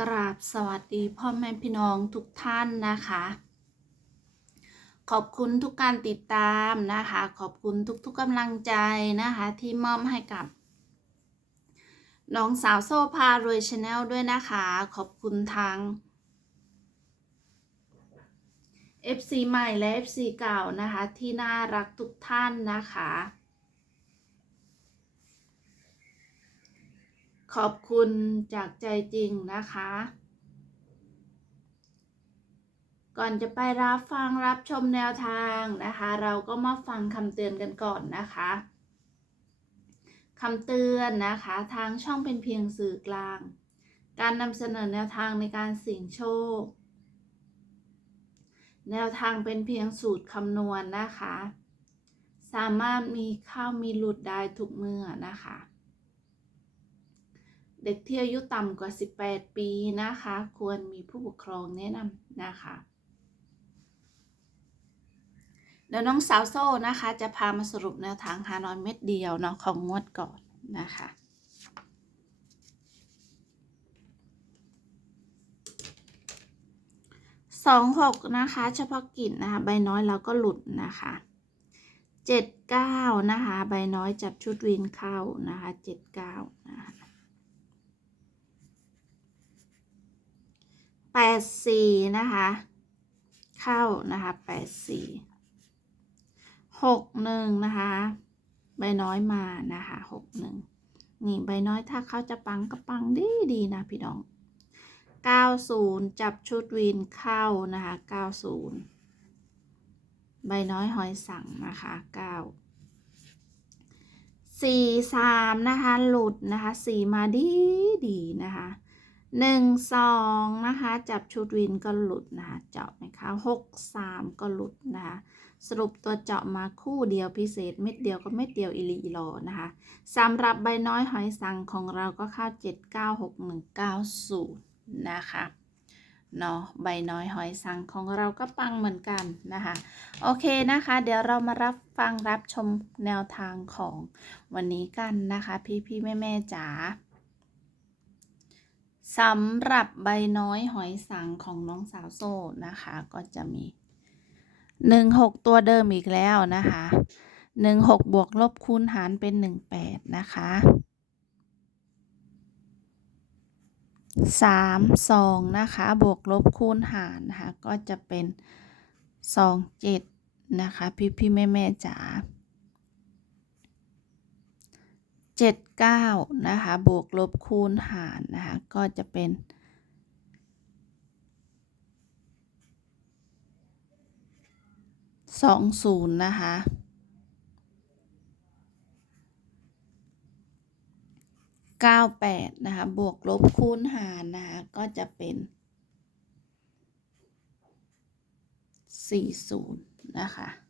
กราบสวัสดีพ่อแม่พี่น้องทุกท่านนะคะ ขอบคุณทุกการติดตามนะคะ ขอบคุณทุกๆกกำลังใจนะคะ ที่มอบให้กับ น้องสาวโซพารวยชาแนลด้วยนะคะ ขอบคุณทาง FC ใหม่และ FC เก่านะคะที่น่ารักทุกท่านนะคะ ขอบคุณจากใจจริงนะคะ ก่อนจะไปรับฟังรับชมแนวทางนะคะ เราก็มาฟังคำเตือนกันก่อนนะคะคำเตือนนะคะทางช่องเป็นเพียงสื่อกลาง การนำเสนอแนวทางในการเสี่ยงโชค แนวทางเป็นเพียงสูตรคำนวณนะคะ สามารถมีเข้ามีหลุดได้ทุกเมื่อนะคะ เด็กที่อายุต่ำกว่า 18 ปีนะคะ ควรมีผู้ปกครองแนะนำนะคะเดี๋ยวน้องสาวโซ่นะคะ จะพามาสรุปแนวทางฮานอยเม็ดเดียวเนาะของงวดก่อนนะคะสองหกนะคะ เฉพาะกิจนะคะ ใบน้อยเราก็หลุดนะคะเจ็ดเก้านะคะ ใบน้อยจับชุดวินเข้านะคะเจ็ดเก้านะคะ แปดสี่นะคะ เข้านะคะแปดสี่หกหนึ่งนะคะ ใบน้อยมานะคะหกหนึ่งนี่ใบน้อยถ้าเขาจะปังก็ปังดีดีนะพี่น้อง90จับชุดวินเข้านะคะ90ใบน้อยหอยสั่งนะคะ9 4 3นะคะ หลุดนะคะ4มาดีดีนะคะ 1 2นะคะจับชุดวินก็หลุดนะคะเจาะไหมคะ6 3ก็หลุดนะคะสรุปตัวเจาะมาคู่เดียวพิเศษเม็ดเดียวก็เม็ดเดียวอิลีอีลอนะคะสำหรับใบน้อยหอยสังของเราก็เข้า796190นะคะเนาะใบน้อยหอยสังของเราก็ปังเหมือนกันนะคะโอเคนะคะ เดี๋ยวเรามารับฟังรับชมแนวทางของวันนี้กันนะคะ พี่พี่แม่แม่จ๋า สำหรับใบน้อยหอยสังของน้องสาวโซ่นะคะ ก็จะมีหนึ่งหกตัวเดิมอีกแล้วนะคะหนึ่งหกบวกลบคูณหารเป็นหนึ่งแปดนะคะสามสองนะคะบวกลบคูณหารนะคะก็จะเป็นสองเจ็ดนะคะ พี่พี่แม่แม่จ๋า เจ็ดเก้านะคะ บวกลบคูณหารนะคะ ก็จะเป็นสองศูนย์นะคะเก้าแปดนะคะ บวกลบคูณหารนะคะ ก็จะเป็นสี่ศูนย์นะคะ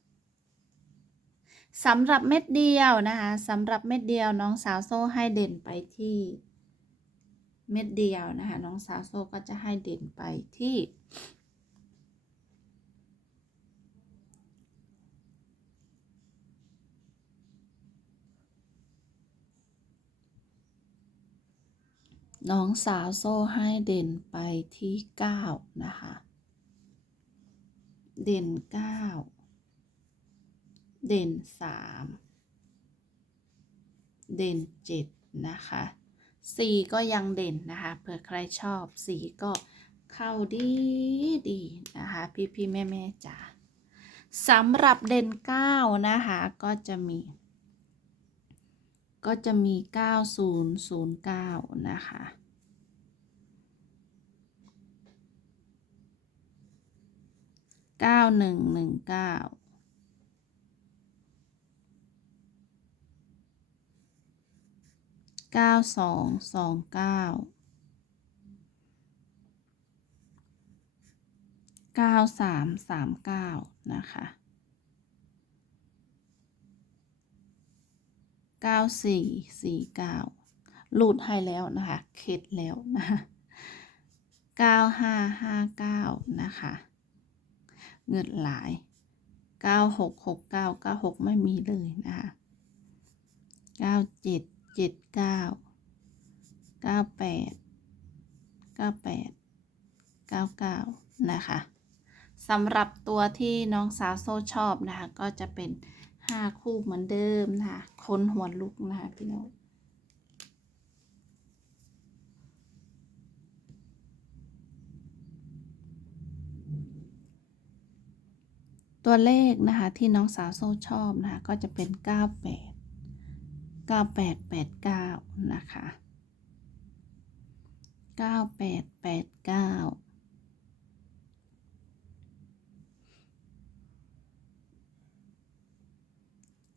สำหรับเม็ดเดียวนะคะสำหรับเม็ดเดียวน้องสาวโซ่ให้เด่นไปที่ เม็ดเดียวนะคะน้องสาวโซ่ก็จะให้เด่นไปที่ น้องสาวโซ่ให้เด่นไปที่เก้านะคะ เด่นเก้า เด่นสามเด่นเจ็ดนะคะสี่ก็ยังเด่นนะคะเผื่อใครชอบสี่ก็เข้าดีดีนะคะพี่พี่แม่แม่จ๋าสำหรับเด่นเก้านะคะก็จะมี ก็จะมี9009นะคะ9119 9229 9339น เก้าสองสองเก้าเก้าสามสามเก้านะคะเก้าสี่สี่เก้าหลุดให้แล้วนะคะเข็ดแล้วนะคะเก้าห้าห้าเก้านะคะ เงินหลายเก้าหกหกเก้าเก้าหกไม่มีเลยนะคะเก้าเจ็ด เจ็ดเก้าเก้าแปดเ98 99นะคะสำหรับตัวที่น้องสาวโซ่ชอบนะคะ ก็จะเป็น5คู่เหมือนเดิมนะคะคนหัวลุกนะคะพี่น้องตัวเลขนะคะที่น้องสาวโซ่ชอบนะคะก็จะเป็น 98 9889 นะคะ 9889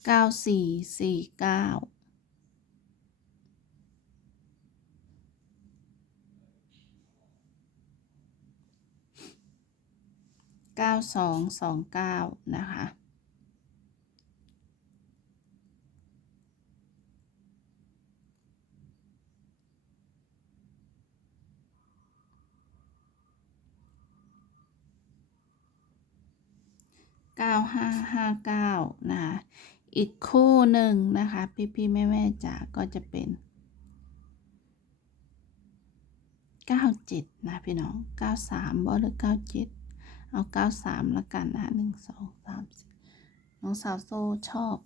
เก้าสี่สี่เก้าเก้าสองสองเก้านะคะ 9559 นะคะ อีกคู่หนึ่งนะคะ พี่พี่แม่แม่ๆจ๋าก็จะเป็น 97 นะพี่น้อง 93บ่หรือ 97 เอา 93 ละกันนะ1 2 3 4น้องสาวโซ่ชอบ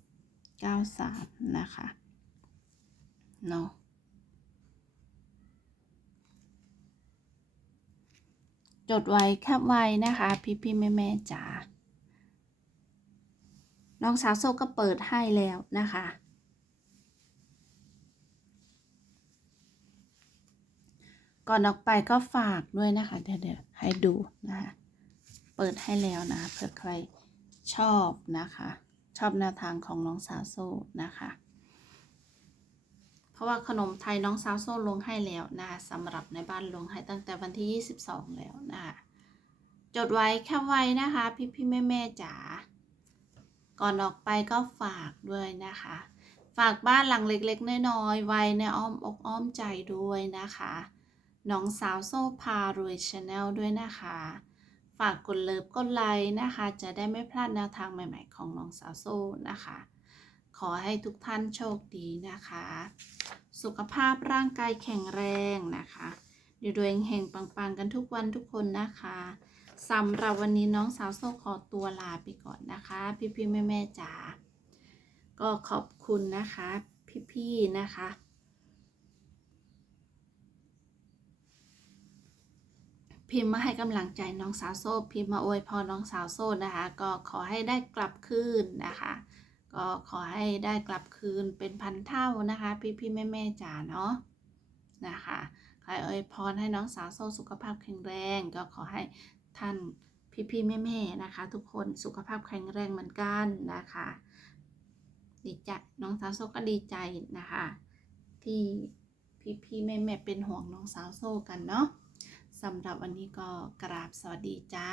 93 นะคะเนาะจดไว้แคบไว้นะคะ พี่พี่แม่แม่จ๋า น้องสาวโซ่ก็เปิดให้แล้วนะคะ ก่อนออกไปก็ฝากด้วยนะคะ เดี๋ยวเดี๋ยวให้ดูนะคะ เปิดให้แล้วนะเผื่อใครชอบนะคะ ชอบแนวทางของน้องสาวโซ่นะคะ เพราะว่าขนมไทยน้องสาวโซ่ลงให้แล้วนะคะสำหรับในบ้านลงให้ตั้งแต่วันที่ 22 แล้วนะคะจดไว้แค่ไว้นะคะ พี่พี่แม่แม่จ๋า ก่อนออกไปก็ฝากด้วยนะคะ ฝากบ้านหลังเล็กๆน้อยๆไว้ในอ้อมอกอ้อมใจด้วยนะคะน้องสาวโซ่พารวยชาแนลด้วยนะคะ ฝากกดเลิฟกดไลค์นะคะ จะได้ไม่พลาดแนวทางใหม่ๆ ของน้องสาวโซ่นะคะ ขอให้ทุกท่านโชคดีนะคะ สุขภาพร่างกายแข็งแรงนะคะ อยู่ดวงเฮงปังๆ กันทุกวันทุกคนนะคะ สำหรับวันนี้น้องสาวโซ่ขอตัวลาไปก่อนนะคะ พี่ๆแม่ๆจ๋าก็ขอบคุณนะคะ พี่ๆนะคะ พิมพ์มาให้กำลังใจน้องสาวโซ่พิมพ์มาอวยพรน้องสาวโซ่นะคะ ก็ขอให้ได้กลับคืนนะคะ ก็ขอให้ได้กลับคืนเป็นพันเท่านะคะ พี่พี่แม่แม่ๆจ๋าเนาะนะคะขออวยพรให้น้องสาวโซ่สุขภาพแข็งแรง ก็ขอให้ ท่านพี่ๆแม่ๆนะคะ ทุกคนสุขภาพแข็งแรงเหมือนกันนะคะดีใจน้องสาวโซ่ก็ดีใจนะคะ ที่พี่ๆแม่แม่ๆเป็นห่วงน้องสาวโซ่กันเนาะสำหรับวันนี้ก็กราบสวัสดีจ้า